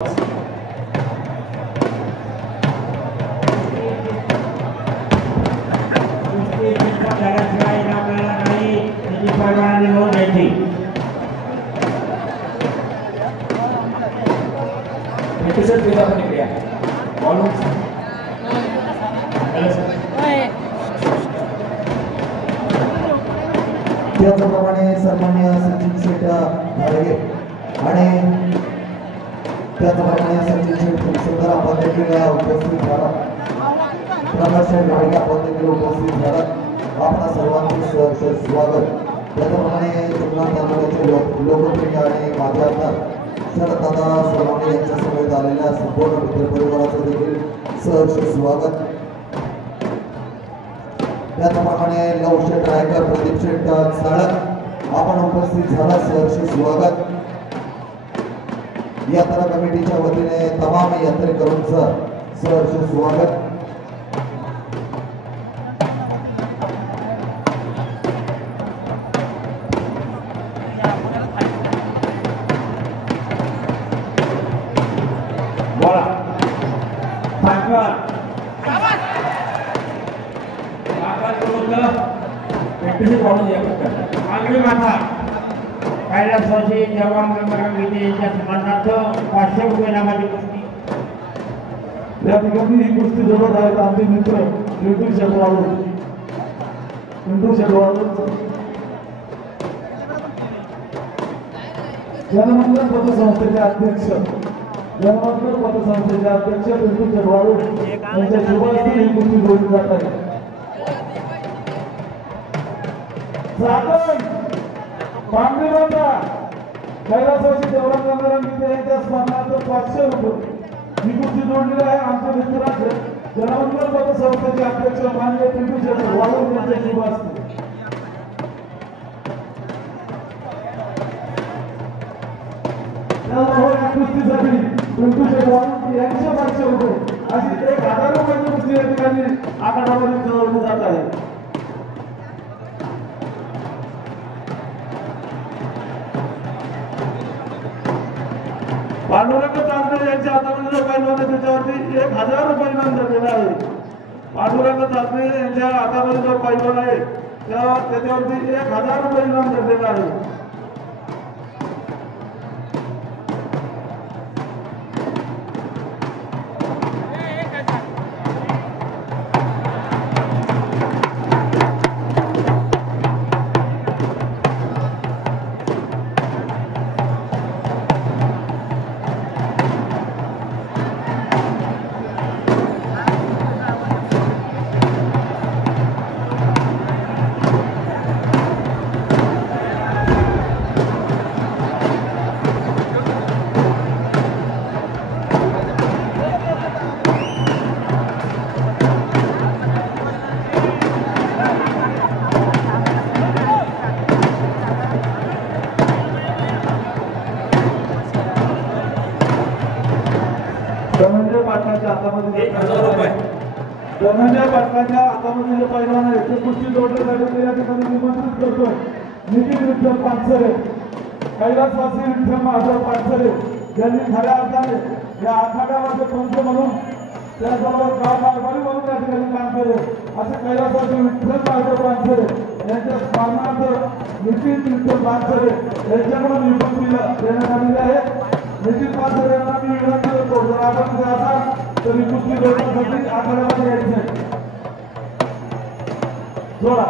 त्याचप्रमाणे सन्माननीय सचिन शेठ घाडगे आणि त्याचप्रमाणे सचिन शेठ सुंदर आपण देखील उपस्थित झाला. प्रकाश शेठ घाडगे आपण देखील उपस्थित झाला. आपणा सर्वांचे स्वागत. त्याचप्रमाणे जुन्नर तालुक्याचे लोकप्रिय आणि माजी आमदार शरददादा सोनवणे यांच्या समवेत आलेल्या संपूर्ण मित्रपरिवाराचं देखील सहर्ष स्वागत. त्याचप्रमाणे लवशेठ रायकर प्रदीप शेठ साळक आपण उपस्थित झाला. सहर्ष स्वागत. यात्रा कमिटीच्या वतीने तमाम यात्रेकरूंचं सहर्ष स्वागत. कैलासवासी जवान गंगारामगीतेच्या स्मरणार्थ 500 रुपये नामाची कुस्ती. या ठिकाणी ही कुस्ती जोडत आहेत आमचे मित्र पिंटू शेटवाळू जनमंगल पतसंस्थेचे अध्यक्ष पिंटू शेटवाळू यांच्या शुभास्ती ही कुस्ती जोडली जात आहे. पांढरीबांधा कैलासवासी जवान गंगारामगीते यांच्या स्मरणार्थ 500 रुपये ही कुस्ती जोडलेली आहे. आमच्या मित्राचे जनमंगल पतसंस्थेचे अध्यक्ष माननीय पिंटू शेटवाळू यांच्या शुभास्ती. कुस्तीसाठी पिंटू शेटवाळू यांचे 500 रुपये अशी 1000 रुपयाची कुस्ती या ठिकाणी आखाड्यामध्ये जोडली जात आहे. पांडुरंग चाचणे यांच्या हातामध्ये जो पैलवान आहे त्याच्यावरती 1000 रुपये इनाम दिलेला आहे. पांडुरंग चाचणे यांच्या हातामध्ये जो पैलवान आहे त्याच्यावरती 1000 रुपये इनाम दिलेला आहे. धनंजय पाटलांच्या हातामध्ये जे पैलवान आहे ते कुस्ती जोडण्यासाठी या ठिकाणी निमंत्रित करतो. नितीन विठ्ठल पानसरे, कैलासवासी विठ्ठल महादेव पानसरे यांनी खऱ्या अर्थाने या आखाड्यामध्ये पंच म्हणून त्याचबरोबर गाव कारभारी म्हणून या ठिकाणी काम केले. असे कैलासवासी विठ्ठल महादेव पानसरे यांच्या स्मरणार्थ नितीन विठ्ठल पानसरे यांच्याकडून ही कुस्ती देण्यात आलेली आहे. नितीन पानसरे यांना मी विनंती करतो, जर आपण इथे असाल तर ही कुस्ती जोडण्यासाठी आखाड्यामध्ये यायचे. जोडा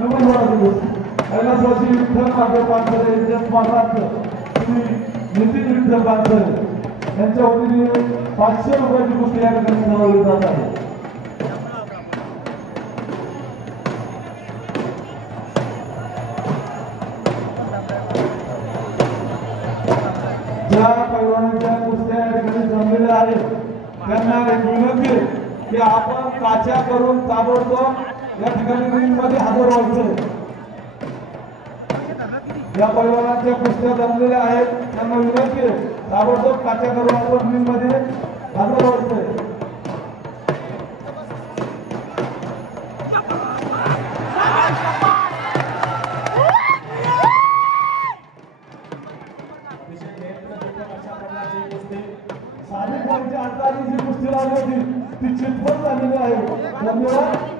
नंबर जोडा कुस्ती. कैलासवासी विठ्ठल महादेव पानसरे यांच्या स्मरणार्थ श्री नितीन विठ्ठल पानसरे यांच्या वतीने 500 रुपयाची कुस्ती या ठिकाणी ठरवली जात आहे. ज्या पैलवानांच्या कुस्त्या या ठिकाणी जमलेल्या आहेत त्यांना विनंती की आपण काच्या करून ताबडतोब या ठिकाणी रिंगमध्ये हजर व्हायचं. या पैलवानांच्या कुस्त्या जमलेल्या आहेत त्यांना विनंती आहे ताबडतोब काच्या करून आपण रिंगमध्ये हजर व्हायचं. त्यांच्या हाताने जी कुस्ती लावली होती ती चितपट झालेली आहे. धन्यवाद.